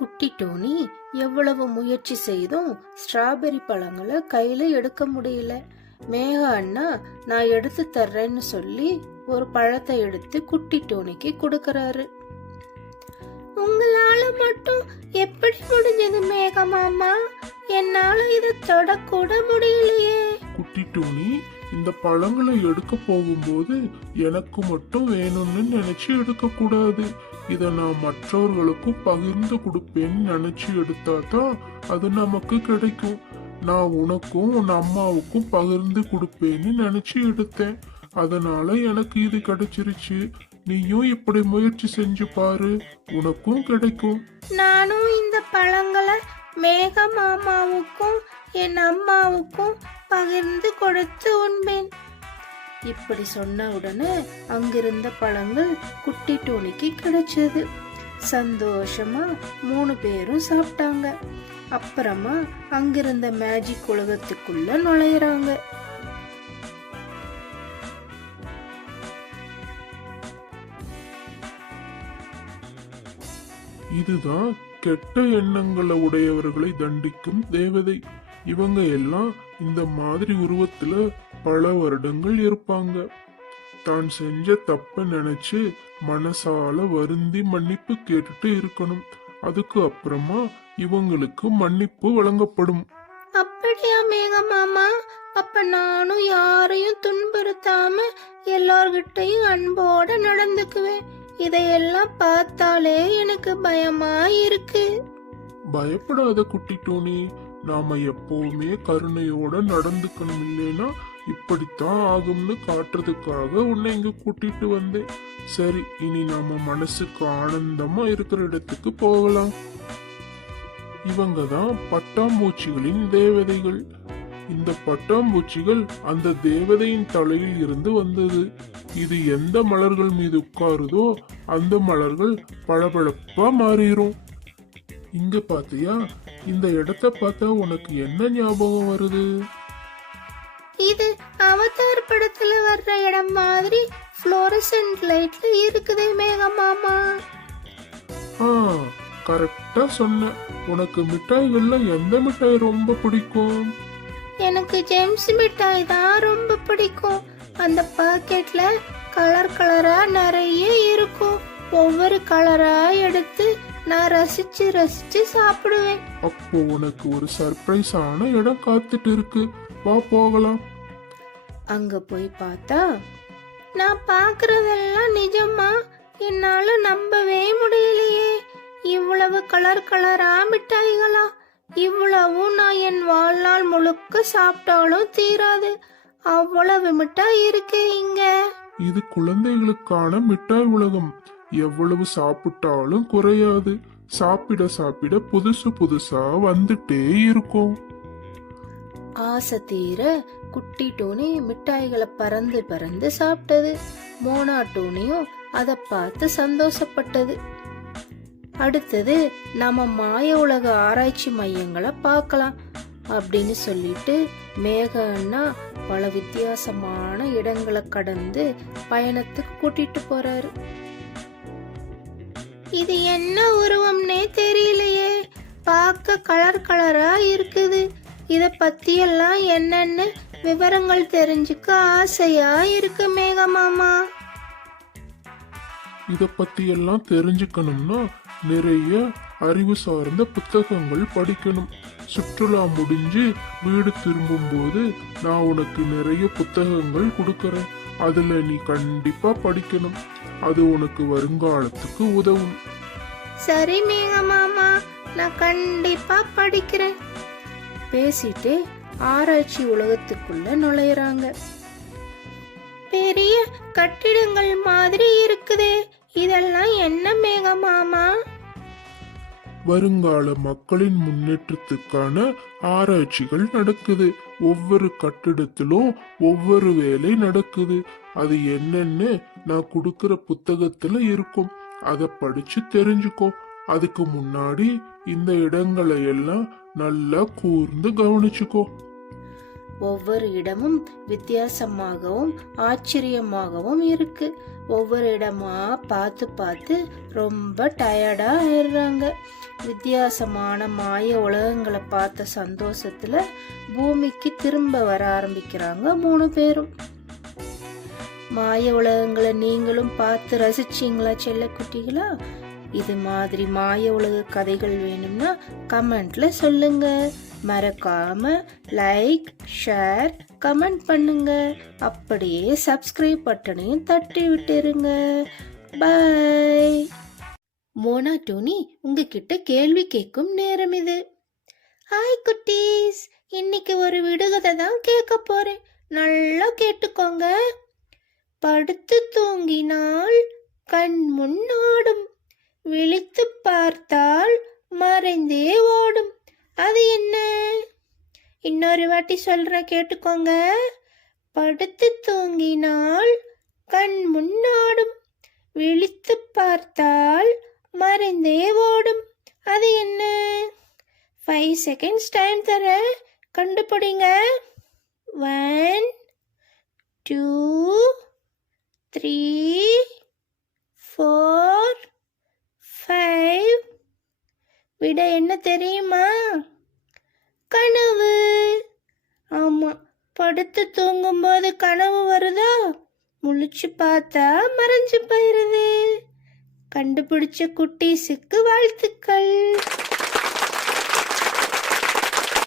குட்டி டோனி எவ்வளவு முயற்சி செய்தும் ஸ்ட்ராபெரி பழங்களை கையில எடுக்க முடியல. மேகா அண்ணா நான் எடுத்து தர்றேன்னு சொல்லி ஒரு பழத்தை எடுத்து குட்டி டோனிக்கு கொடுக்கறாரு. உங்களால மட்டும் எப்படி முடிஞ்சது மேகா மாமா? என்னால இதை தொடக்கூட முடியலையே. குட்டி டோனி, இந்த பழங்களை எடுக்க போகும்போது எனக்கு மட்டும் வேணும்னு நினைச்சு எடுக்க கூடாது. இத நான் மற்றவர்களுக்கும் பகிர்ந்து கொடுப்பேன்னு நினைச்சு எடுத்தாதான் அது நமக்கு கிடைக்கும். நான் உனக்கும் உன் அம்மாவுக்கும் பகிர்ந்து கொடுப்பேன்னு நினைச்சு எடுத்தேன். அதனால எனக்கு இது கிடைச்சிருச்சு. நீயும் இப்படி முயற்சி செஞ்சு பாரு, உனக்கும் கிடைக்கும். நானும் இந்த பழங்களை மேக மாமாவுக்கும் என் அம்மாவுக்கும் பகிர்ந்து கொடுத்து உண்பேன். இப்படி சொன்ன உடனே அங்கிருந்த பழங்கள் குட்டி டோனிக்கு கிடைச்சது. சந்தோஷமா 3 பேரும் சாப்பிட்டாங்க. அப்புறமா அங்கிருந்த மேஜிக் உலகத்துக்குள்ள நுழையறாங்க. இதுதான் கெட்ட எண்ணங்களை உடையவர்களை தண்டிக்கும் தேவதை. இவங்க எல்லாம் இந்த மாதிரி உருவத்துல பல வருடங்கள் இருப்பாங்க. தான் செஞ்ச தப்ப நினைச்சு மனசால வருந்தி மன்னிப்பு கேட்டுட்டு இருக்கணும். அதுக்கு அப்புறமா இவங்களுக்கு மன்னிப்பு வழங்கப்படும். அப்படியா மேக மாமா? அப்ப நானும் யாரையும் துன்புறுத்தாம எல்லார்கிட்டையும் அன்போட நடந்துக்குவேன். இதையெல்லாம் பார்த்தாலே எனக்கு பயமா இருக்கு. பயப்படாத குட்டி டோனி, நாம எப்பவுமே கருணையோட நடந்துக்கணும். இல்லைன்னா இப்படித்தான் ஆகும்னு காட்டுறதுக்காக உன்னை இங்க கூட்டிட்டு வந்தேன். சரி, இனி நாம மனசுக்கு ஆனந்தமா இருக்கிற இடத்துக்கு போகலாம். இவங்க தான் பட்டாம்பூச்சிகளின் தேவதைகள். இந்த பட்டாம்பூச்சிகள் அந்த தேவதையின் தலையில் இருந்து வந்தது. இது எந்த மலர்கள் மீது உட்காருதோ அந்த மலர்கள் பளபளப்பா மாறிடும். இங்க பாத்தியா, இந்த இடத்த பார்த்தா உனக்கு என்ன ஞாபகம் வருது? இது அவதார் படத்துல வர்ற இடம் மாதிரி ஃப்ளோரசன்ட் லைட்ல இருக்குதே மேக மாமா. கரெக்டா சொன்ன. உனக்கு மிட்டாய்கள்ல எந்த மிட்டாய் ரொம்ப பிடிக்கும்? எனக்கு ஜெம்ஸ் மிட்டாய் தான் ரொம்ப பிடிக்கும். அந்த பாக்கெட்ல கலர் கலரா நிறைய இருக்கும். ஒவ்வொரு கலரா எடுத்து நான் ரசிச்சு ரசிச்சு சாப்பிடுவேன். அப்போ உனக்கு ஒரு சர்ப்ரைஸ் ஆன இடம் காத்துட்டு இருக்கு. வா போகலாம். அங்க போய் பார்த்தா நான் பாக்குறதெல்லாம் நிஜமா? என்னால நம்பவே முடியலையே. இவ்வளவு கலர் கலரா மிட்டாய்களா? இவ்வளவும் நான் என் வாழ்நாள் முழுக்க சாப்பிட்டாலும் தீராது. அவ்வளவு மிட்டாய் இருக்கு இங்க. இது குழந்தைகளுக்கான மிட்டாய் உலகம். எவ்வளவு சாப்பிட்டாலும் குறையாது. சாப்பிட சாப்பிட புதுசு புதுசா வந்துட்டே இருக்கும். ஆசை தீர குட்டி டோனி மிட்டாய்களை பறந்து பறந்து சாப்பிட்டது. மோனா டோனியும் அதை பார்த்து சந்தோஷப்பட்டது. அடுத்தது நம்ம மாய உலக ஆராய்ச்சி மையங்களை பார்க்கலாம் அப்படின்னு சொல்லிட்டு மேக அண்ணா பல வித்தியாசமான இடங்களை கடந்து பயணத்துக்கு கூட்டிட்டு போறாரு. இது என்ன உருவம்னே தெரியலையே. பார்க்க கலர் கலரா இருக்குது. இத பத்தி எல்லாம் என்னன்னு விவரங்கள் தெரிஞ்சுக்க ஆசையா இருக்கு மேக மாமா. இத பத்தி எல்லாம் தெரிஞ்சுக்கணும்னா நிறைய அறிவு சார்ந்த புத்தகங்கள் படிக்கணும். சுற்றுலா முடிஞ்சு வீடு திரும்பும் போது நான் உனக்கு நிறைய புத்தகங்கள் கொடுக்கறேன். அதுல நீ கண்டிப்பா படிக்கணும். அது உனக்கு வருங்காலத்துக்கு உதவும். சரி மேக மாமா, நான் கண்டிப்பா படிக்கிறேன். பேசிட்டு ஆராய்ச்சி உலகத்துக்குள்ள நுழையறாங்க. பெரிய கட்டிடங்கள் மாதிரி இருக்குதே, இதெல்லாம் என்ன மேக மாமா? வருங்கால மக்களின் முன்னேற்றத்துக்கான ஆராய்ச்சிகள் நடக்குது. ஒவ்வொரு கட்டிடத்திலும் ஒவ்வொரு வேலை நடக்குது. அது என்னன்னு நான் கொடுக்கிற புத்தகத்துல இருக்கும். அத படிச்சு தெரிஞ்சுக்கோ. அதுக்கு முன்னாடி இந்த இடங்களை எல்லாம் நல்லா கூர்ந்து கவனிச்சுக்கோ. ஒவ்வொரு இடமும் வித்தியாசமாகவும் ஆச்சரியமாகவும் இருக்கு. ஒவ்வொரு இடமா பார்த்து பார்த்து ரொம்ப டயர்டா ஆயிடுறாங்க. வித்தியாசமான மாய உலகங்களை பார்த்த சந்தோஷத்துல பூமிக்கு திரும்ப வர ஆரம்பிக்கிறாங்க 3 பேரும். மாய உலகங்களை நீங்களும் பார்த்து ரசிச்சீங்களா செல்லக்குட்டிகளா? இது மாதிரி மாய உலக கதைகள் வேணும்னா கமெண்ட்ல சொல்லுங்க. மறக்காம லைக், ஷேர், கமெண்ட் பண்ணுங்க. அப்படியே சப்ஸ்கிரைப் பட்டனையும் தட்டி விட்டுருங்க. பை. மோனா டோனி உங்ககிட்ட கேள்வி கேட்கும் நேரம் இது. ஹாய் குட்டீஸ், இன்னைக்கு ஒரு விடுகதை தான் கேட்க போறேன். நல்லா கேட்டுக்கோங்க. படுத்து தூங்கினால் கண் முன்னாடும், விழித்து பார்த்தால் மறைந்தே ஓடும். அது என்ன? இன்னொரு வாட்டி சொல்றேன், கேட்டுக்கோங்க. படுத்து தூங்கினால் கண் முன்னாடும், விழித்து பார்த்தால் மறைந்தே ஓடும். அது என்ன? 5 செகண்ட்ஸ் டைம் தரேன், கண்டுபிடிங்க. 1 2 3 4 5. விட என்ன தெரியுமா? கனவு. ஆமா, படுத்து தூங்கும்போது கனவு வருதா? முழிச்சு பார்த்தா மறைஞ்சு போயிருது. கண்டுபிடிச்ச குட்டீஸுக்கு வாழ்த்துக்கள்.